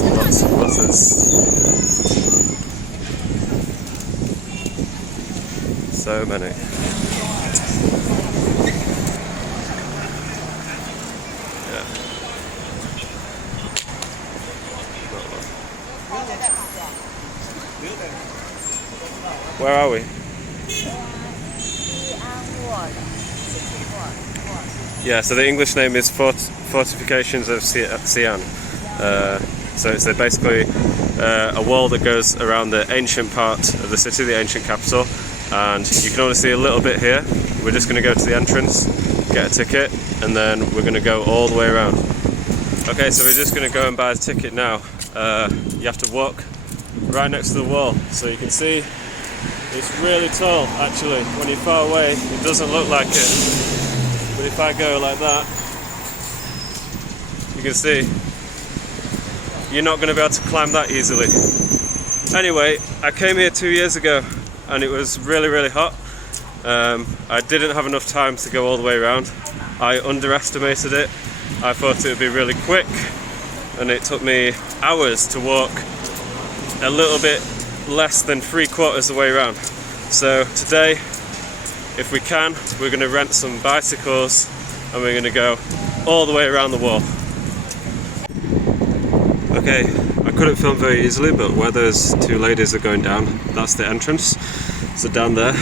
lots and lots of buses. So many. Yeah. Where are we? Yeah, so the English name is Fortifications of Xi'an. So it's basically a wall that goes around the ancient part of the city, the ancient capital, and you can only see a little bit here. We're just going to go to the entrance, get a ticket, and then we're going to go all the way around. Okay, so we're just going to go and buy a ticket now. You have to walk right next to the wall, so you can see it's really tall actually. When you're far away it doesn't look like it, but if I go like that, you can see you're not going to be able to climb that easily. Anyway, I came here 2 years ago and it was really hot. I didn't have enough time to go all the way around. I underestimated it. I thought it would be really quick, and it took me hours to walk a little bit less than 3/4 the way around. So today, if we can, we're going to rent some bicycles and we're going to go all the way around the wall. Okay, I couldn't film very easily, but where those two ladies are going down, that's the entrance. So down there,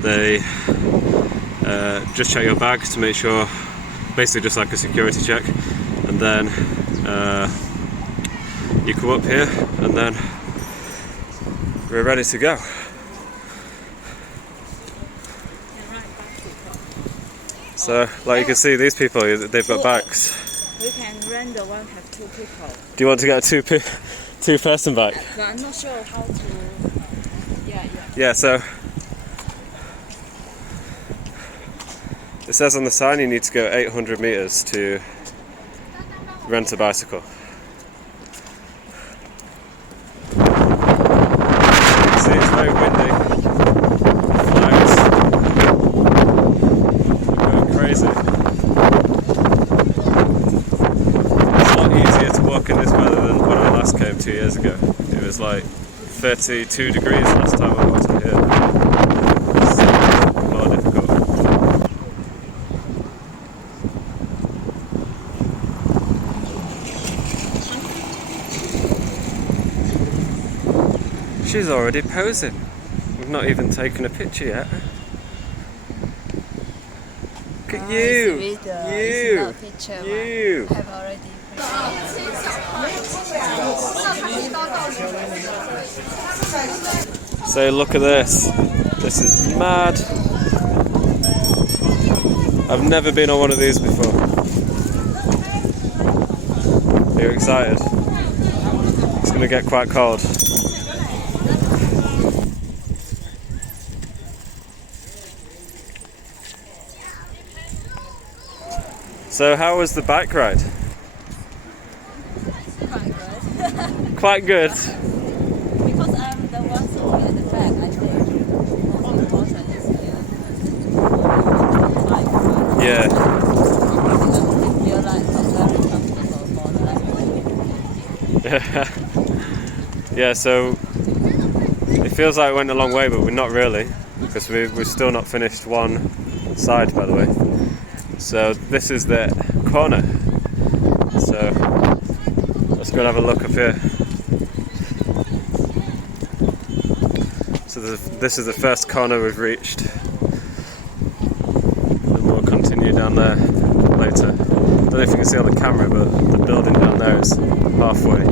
they just check your bag to make sure, basically just like a security check, and then you come up here and then we're ready to go. So, like you can see, these people, they've got bags. We can rent the one have 2 people. Do you want to get a two-person bike? No, I'm not sure how to. Yeah, so it says on the sign you need to go 800 meters to rent a bicycle. See, it's very windy. Flags. They're going crazy. It's a lot easier to walk in this weather than when I last came 2 years ago. It was like 32 degrees last time I walked in here. It's more difficult. She's already posing. We've not even taken a picture yet. Look at you! You! I have already. So look at this. This is mad. I've never been on one of these before. Are you excited? It's going to get quite cold. So how was the bike ride? Quite good. Because I'm the one sitting at the back, I think. Most important is here. Yeah. You're like not very comfortable for the Yeah, so it feels like it went a long way, but we're not really, because we've still not finished one side, by the way. So this is the corner. So let's go and have a look up here. So this is the first corner we've reached. And we'll continue down there later. I don't know if you can see on the camera, but the building down there is halfway.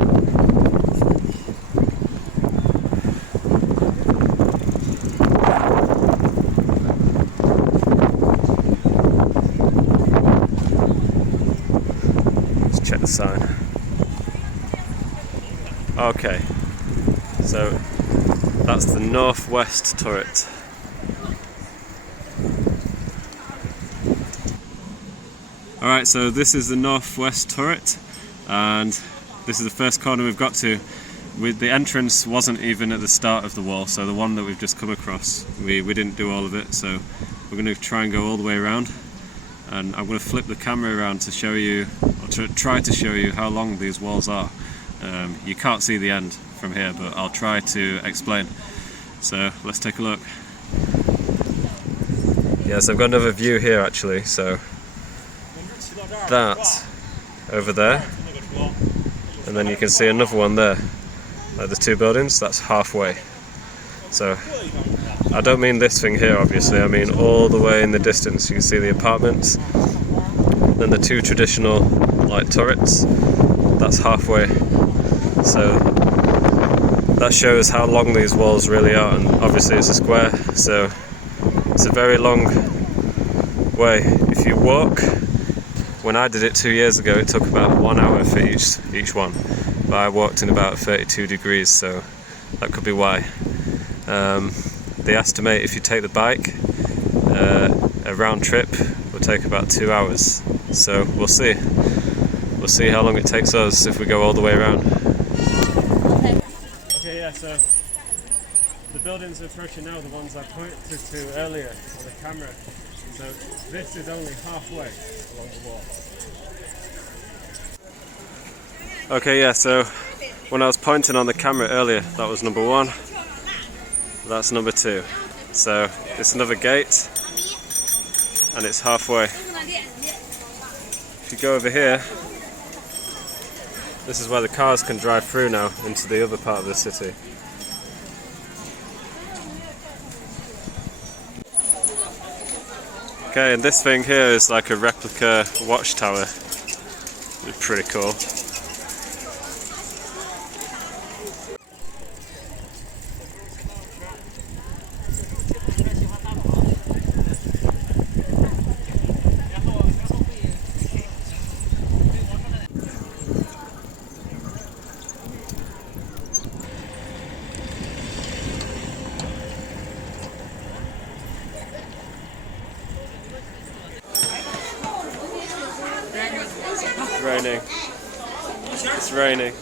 Check the sign. Okay, so that's the northwest turret. Alright, so this is the northwest turret, and this is the first corner we've got to. The entrance wasn't even at the start of the wall, so the one that we've just come across, we didn't do all of it, so we're going to try and go all the way around. And I'm going to flip the camera around to show you, or try to show you how long these walls are. You can't see the end from here, but I'll try to explain. So let's take a look. Yes, I've got another view here actually. So that over there, and then you can see another one there. Like the two buildings, that's halfway. So I don't mean this thing here obviously, I mean all the way in the distance. You can see the apartments, then the two traditional like turrets, that's halfway. So that shows how long these walls really are, and obviously it's a square, so it's a very long way. If you walk, when I did it 2 years ago, it took about 1 hour for each one, but I walked in about 32 degrees, so that could be why. They estimate if you take the bike, a round trip will take about 2 hours, so we'll see how long it takes us if we go all the way around. Okay, yeah, so the buildings we're approaching now are the ones I pointed to earlier on the camera. So this is only halfway along the wall. Okay, yeah, so when I was pointing on the camera earlier, that was number 1. That's number 2. So it's another gate, and it's halfway. If you go over here, this is where the cars can drive through now into the other part of the city. Okay, and this thing here is like a replica watchtower. It's pretty cool. Raining. It's raining.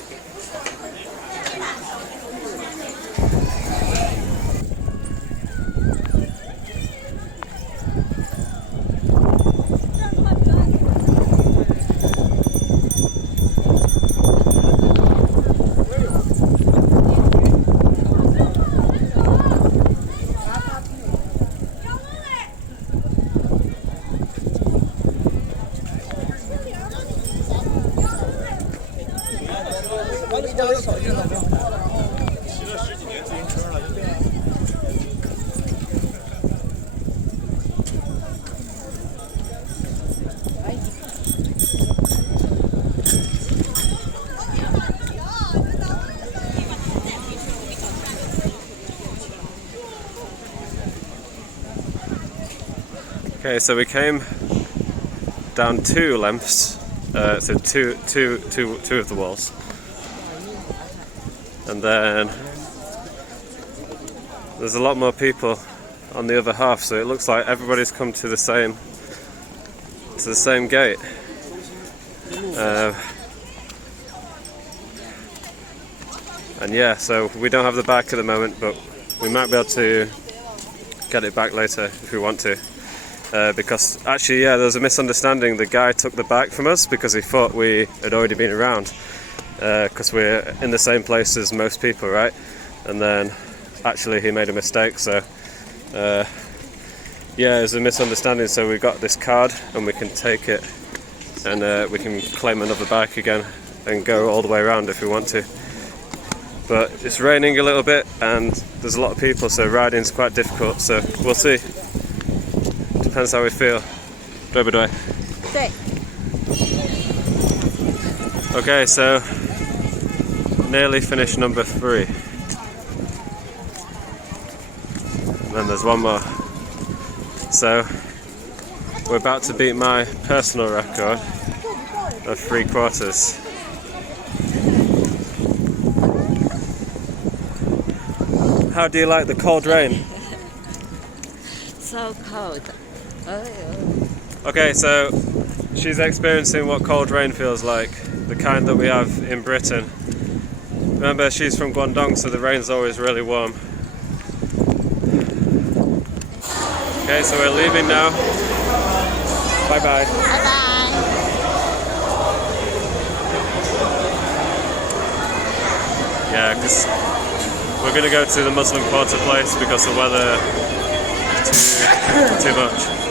Okay, so we came down 2 lengths, so two of the walls, and then there's a lot more people on the other half, so it looks like everybody's come to the same gate. And yeah, so we don't have the back at the moment, but we might be able to get it back later if we want to. Because actually, yeah, there was a misunderstanding. The guy took the bike from us because he thought we had already been around, because we're in the same place as most people, right? And then actually he made a mistake, so yeah, it's a misunderstanding. So we got this card and we can take it, and we can claim another bike again and go all the way around if we want to. But it's raining a little bit and there's a lot of people, so riding's quite difficult, so we'll see. Depends how we feel. Okay, so nearly finished number 3. And then there's one more. So we're about to beat my personal record of 3/4. How do you like the cold rain? So cold. Okay, so she's experiencing what cold rain feels like, the kind that we have in Britain. Remember, she's from Guangdong, so the rain's always really warm. Okay, so we're leaving now. Bye bye. Bye bye. Yeah, because we're going to go to the Muslim Quarter place because the weather is too much.